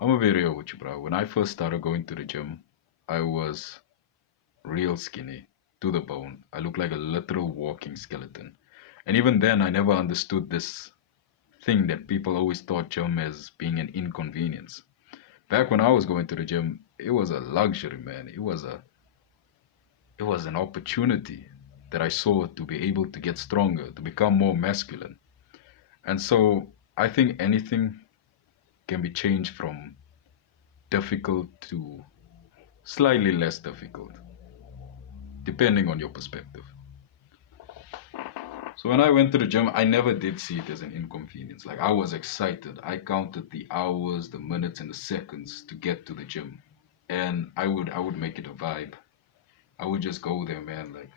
I'm gonna be real with you, bro. When I first started going to the gym, I was real skinny to the bone. I looked like a literal walking skeleton. And even then, I never understood this thing that people always thought gym as being an inconvenience. Back when I was going to the gym, it was a luxury, man. It was an opportunity that I saw to be able to get stronger, to become more masculine. And so I think anything can be changed from difficult to slightly less difficult, depending on your perspective. So when I went to the gym, I never did see it as an inconvenience. Like I was excited. I counted the hours, the minutes, and the seconds to get to the gym. And I would make it a vibe. I would just go there, man. Like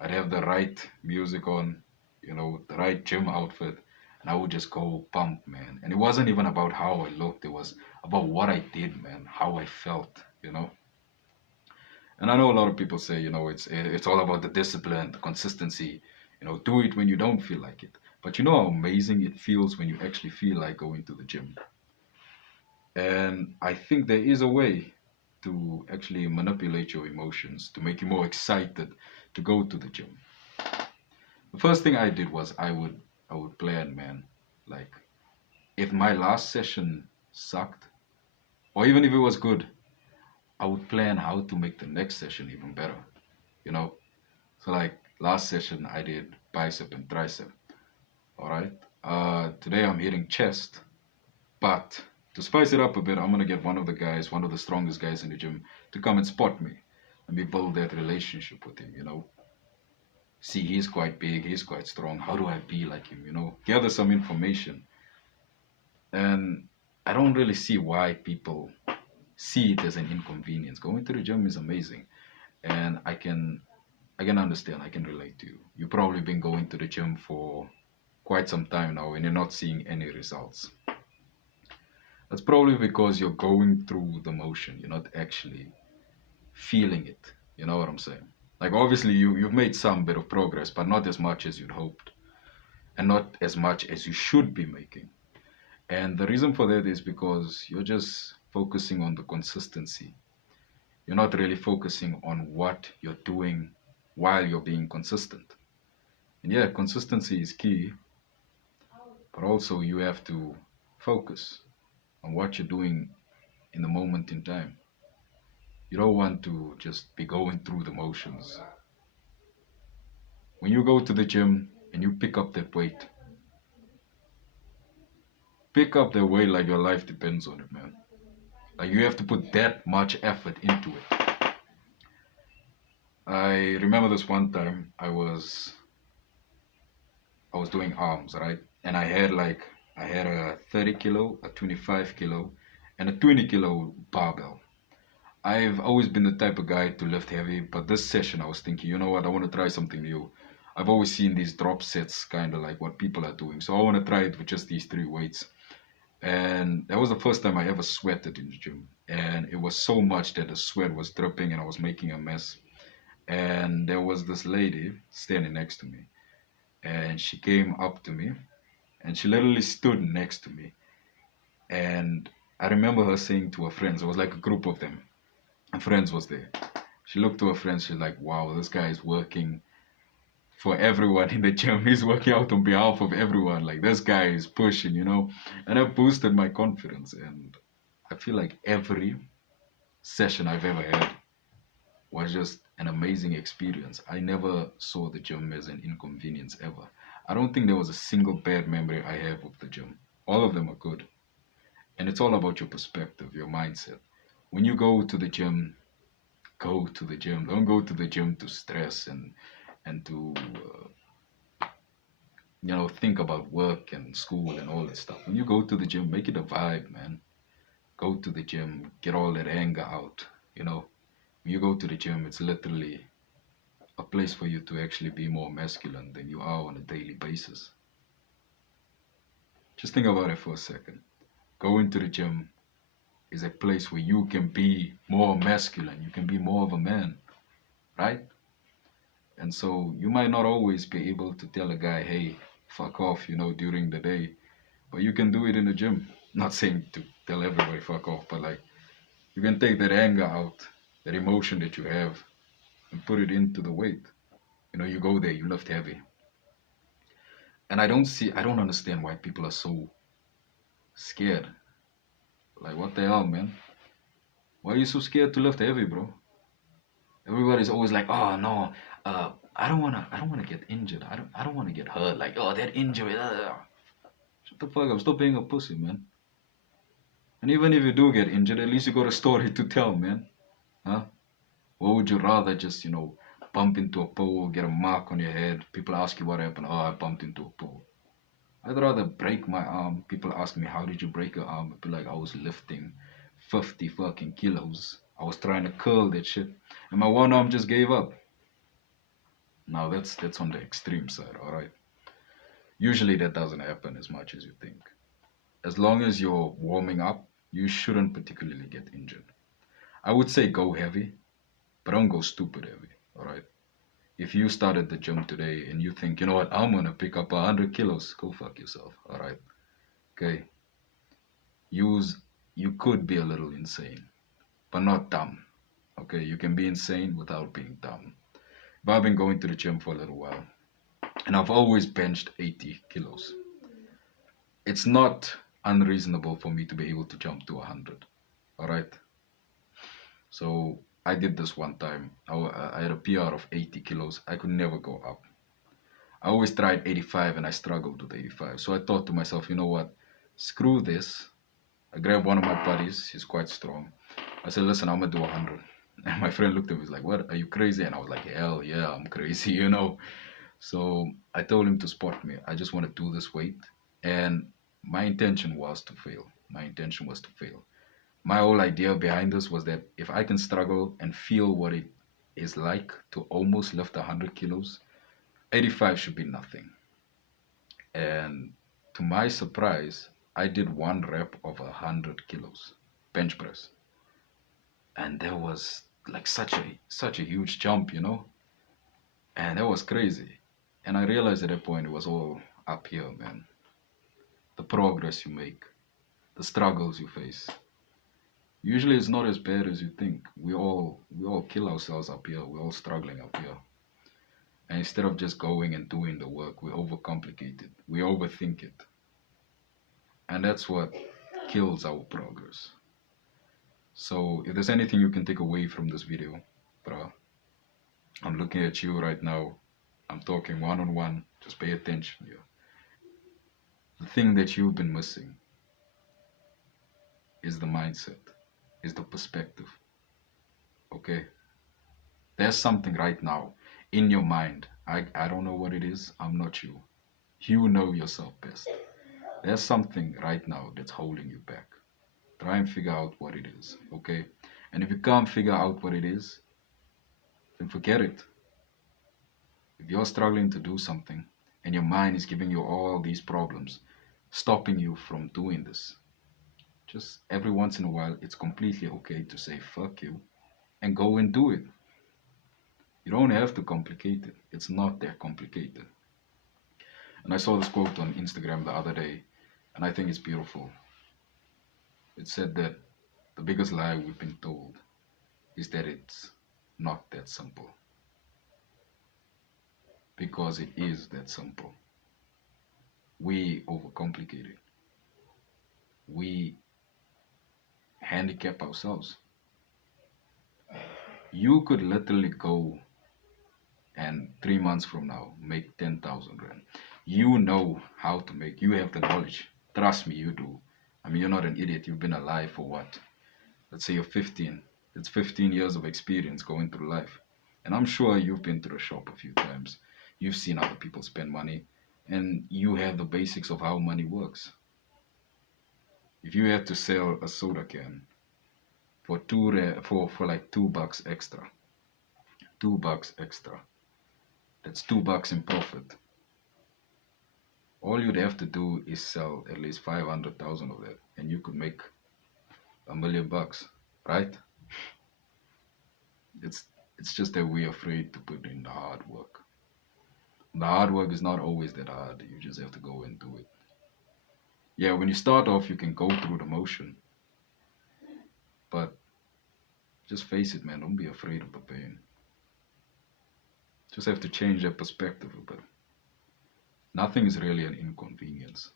I'd have the right music on, the right gym outfit, and I would just go pump, man. And it wasn't even about how I looked, it was about what I did, man, how I felt. And I know a lot of people say, it's all about the discipline, the consistency, do it when you don't feel like it. But you know how amazing it feels when you actually feel like going to the gym. And I think there is a way to actually manipulate your emotions to make you more excited to go to the gym. The first thing I did was I would plan, man. Like if my last session sucked, or even if it was good, I would plan how to make the next session even better. You know, so like last session I did bicep and tricep. All right. Today I'm hitting chest, but to spice it up a bit, I'm gonna get one of the guys, one of the strongest guys in the gym, to come and spot me, and we build that relationship with him. See, he's quite big, he's quite strong. How do I be like him? Gather some information, and I don't really see why people see it as an inconvenience. Going to the gym is amazing, and I can understand. I can relate to you. You've probably been going to the gym for quite some time now, and you're not seeing any results. That's probably because you're going through the motion. You're not actually feeling it. You know what I'm saying? Like obviously you've made some bit of progress, but not as much as you'd hoped, and not as much as you should be making. And the reason for that is because you're just focusing on the consistency. You're not really focusing on what you're doing while you're being consistent. And yeah, consistency is key, but also you have to focus on what you're doing in the moment in time. You don't want to just be going through the motions. When you go to the gym and you pick up that weight, pick up that weight like your life depends on it, man. Like you have to put that much effort into it. I remember this one time I was doing arms, right? And I had a 30 kilo, a 25 kilo, and a 20 kilo barbell. I've always been the type of guy to lift heavy, but this session I was thinking, you know what, I want to try something new. I've always seen these drop sets, kind of like what people are doing. So I want to try it with just these three weights. And that was the first time I ever sweated in the gym. And it was so much that the sweat was dripping and I was making a mess. And there was this lady standing next to me. And she came up to me and she literally stood next to me. And I remember her saying to her friends, it was like a group of them, and friends was there. She looked to her friends, she's like, wow, this guy is working for everyone in the gym. He's working out on behalf of everyone. Like this guy is pushing. And that boosted my confidence. And I feel like every session I've ever had was just an amazing experience. I never saw the gym as an inconvenience ever. I don't think there was a single bad memory I have of the gym. All of them are good. And it's all about your perspective, your mindset. When you go to the gym, go to the gym. Don't go to the gym to stress and to think about work and school and all that stuff. When you go to the gym, make it a vibe, man. Go to the gym, get all that anger out. You know, when you go to the gym, it's literally a place for you to actually be more masculine than you are on a daily basis. Just think about it for a second. Going to the gym is a place where you can be more masculine. You can be more of a man, right? And so you might not always be able to tell a guy, hey, fuck off, during the day, but you can do it in the gym. Not saying to tell everybody fuck off, but like you can take that anger out, that emotion that you have, and put it into the weight. You know, you go there, you lift heavy. And I don't understand why people are so scared. Like, what the hell, man? Why are you so scared to lift heavy, bro? Everybody's always like, oh no, I don't wanna get injured. I don't wanna get hurt. Like, oh, that injury. Shut the fuck up. Stop being a pussy, man. And even if you do get injured, at least you got a story to tell, man. Huh? Or would you rather just, bump into a pole, get a mark on your head, people ask you what happened, oh, I bumped into a pole. I'd rather break my arm, people ask me, how did you break your arm? I'd be like, I was lifting 50 fucking kilos. I was trying to curl that shit. And my one arm just gave up. Now that's on the extreme side, alright? Usually that doesn't happen as much as you think. As long as you're warming up, you shouldn't particularly get injured. I would say go heavy, but don't go stupid heavy, alright? If you started the gym today and you think, you know what, I'm gonna pick up 100 kilos, go fuck yourself, all right? Okay, use, you could be a little insane, but not dumb. Okay, you can be insane without being dumb. But I've been going to the gym for a little while, and I've always benched 80 kilos. It's not unreasonable for me to be able to jump to 100, all right? So I did this one time. I had a PR of 80 kilos. I could never go up. I always tried 85 and I struggled with 85. So I thought to myself, you know what? Screw this. I grabbed one of my buddies. He's quite strong. I said, listen, I'm going to do 100. And my friend looked at me, he's like, what? Are you crazy? And I was like, hell yeah, I'm crazy, you know? So I told him to spot me. I just want to do this weight. And my intention was to fail. My intention was to fail. My whole idea behind this was that if I can struggle and feel what it is like to almost lift 100 kilos, 85 should be nothing. And to my surprise, I did one rep of 100 kilos bench press, and that was like such a huge jump, and that was crazy. And I realized at that point it was all up here, man. The progress you make, the struggles you face. Usually it's not as bad as you think. We all kill ourselves up here. We're all struggling up here. And instead of just going and doing the work, we overcomplicate it. We overthink it. And that's what kills our progress. So if there's anything you can take away from this video, bruh, I'm looking at you right now. I'm talking one on one. Just pay attention here. The thing that you've been missing is the mindset, is the perspective. Okay? There's something right now in your mind. I don't know what it is. I'm not you. You know yourself best. There's something right now that's holding you back. Try and figure out what it is, okay? And if you can't figure out what it is, then forget it. If you're struggling to do something and your mind is giving you all these problems, stopping you from doing this, just every once in a while, it's completely okay to say fuck you and go and do it. You don't have to complicate it. It's not that complicated. And I saw this quote on Instagram the other day, and I think it's beautiful. It said that the biggest lie we've been told is that it's not that simple. Because it is that simple. We overcomplicate it. We handicap ourselves. You could literally go and 3 months from now make 10,000 rand. You know how to make, you have the knowledge. Trust me, you do. I mean, you're not an idiot. You've been alive for what? Let's say you're 15. It's 15 years of experience going through life. And I'm sure you've been to the shop a few times. You've seen other people spend money. And you have the basics of how money works. If you had to sell a soda can for for like $2 extra, $2 extra, that's $2 in profit. All you'd have to do is sell at least 500,000 of that, and you could make $1 million, right? It's it's just that we're afraid to put in the hard work. The hard work is not always that hard. You just have to go and do it. Yeah, when you start off, you can go through the motion, but just face it, man. Don't be afraid of the pain. Just have to change that perspective a bit. Nothing is really an inconvenience.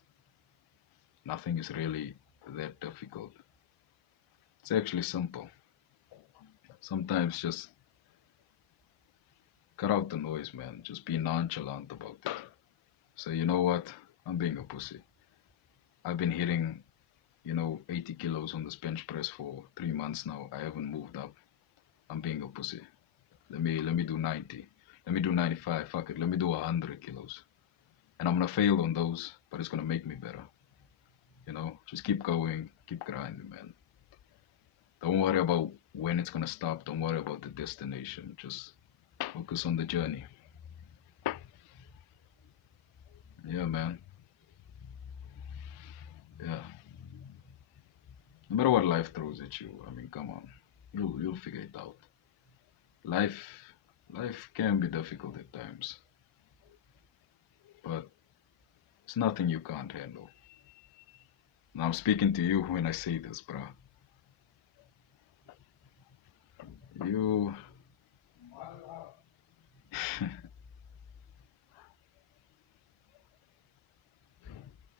Nothing is really that difficult. It's actually simple. Sometimes just cut out the noise, man. Just be nonchalant about it. So you know what? I'm being a pussy. I've been hitting, 80 kilos on this bench press for 3 months now. I haven't moved up. I'm being a pussy. Let me do 90. Let me do 95. Fuck it. Let me do 100 kilos. And I'm gonna fail on those, but it's gonna make me better. Just keep going, keep grinding, man. Don't worry about when it's gonna stop. Don't worry about the destination. Just focus on the journey. Yeah, man. Yeah. No matter what life throws at you, I mean, come on, you'll figure it out. Life life can be difficult at times, but it's nothing you can't handle. Now I'm speaking to you when I say this, bro. You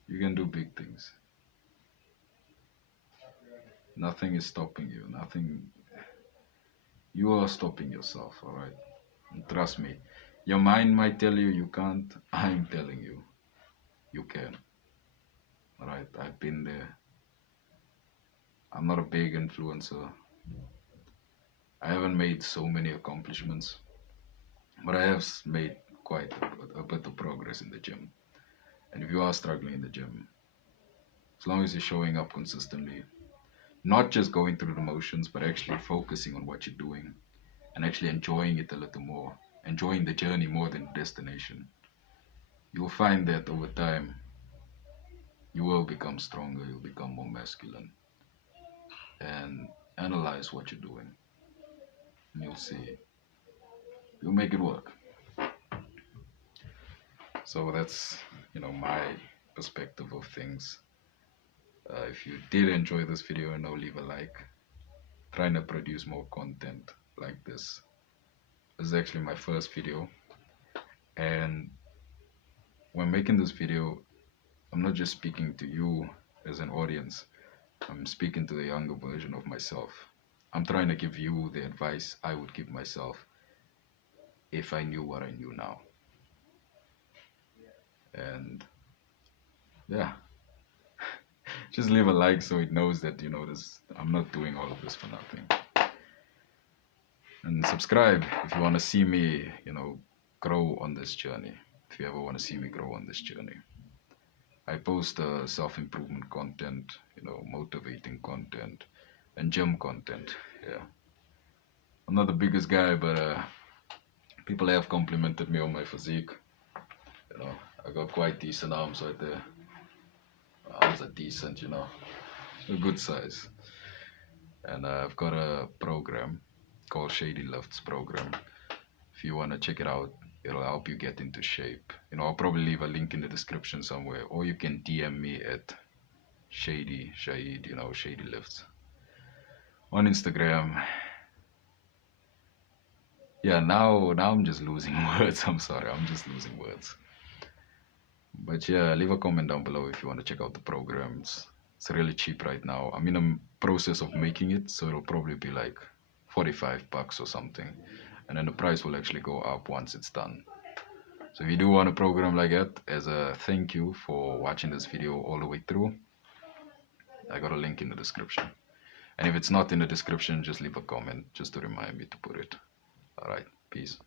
you can do big things. Nothing is stopping you. Nothing. You are stopping yourself. All right. And trust me. Your mind might tell you you can't. I'm telling you, you can. All right. I've been there. I'm not a big influencer. I haven't made so many accomplishments, but I have made quite a bit of progress in the gym. And if you are struggling in the gym, as long as you're showing up consistently, not just going through the motions, but actually focusing on what you're doing and actually enjoying it a little more, enjoying the journey more than the destination, you will find that over time you will become stronger, you'll become more masculine, and analyze what you're doing, and you'll see you'll make it work. So that's my perspective of things. If you did enjoy this video, leave a like. Trying to produce more content like this. This is actually my first video, and when making this video, I'm not just speaking to you as an audience, I'm speaking to the younger version of myself. I'm trying to give you the advice I would give myself if I knew what I knew now. And yeah, just leave a like so it knows that this. I'm not doing all of this for nothing. And subscribe if you want to see me, grow on this journey. If you ever want to see me grow on this journey. I post self-improvement content, motivating content, and gym content. Yeah, I'm not the biggest guy, but people have complimented me on my physique. I got quite decent arms right there. Arms are decent, a good size. And I've got a program called Shady Lifts program. If you want to check it out, it'll help you get into shape. I'll probably leave a link in the description somewhere, or you can DM me at Shady Shahid, Shady Lifts on Instagram. Yeah, now I'm just losing words. I'm sorry, I'm just losing words. But yeah, leave a comment down below if you want to check out the programs. It's really cheap right now. I'm in a process of making it, so it'll probably be like $45 or something, and then the price will actually go up once it's done. So if you do want a program like that, as a thank you for watching this video all the way through, I got a link in the description. And if it's not in the description, just leave a comment just to remind me to put it. Alright, peace.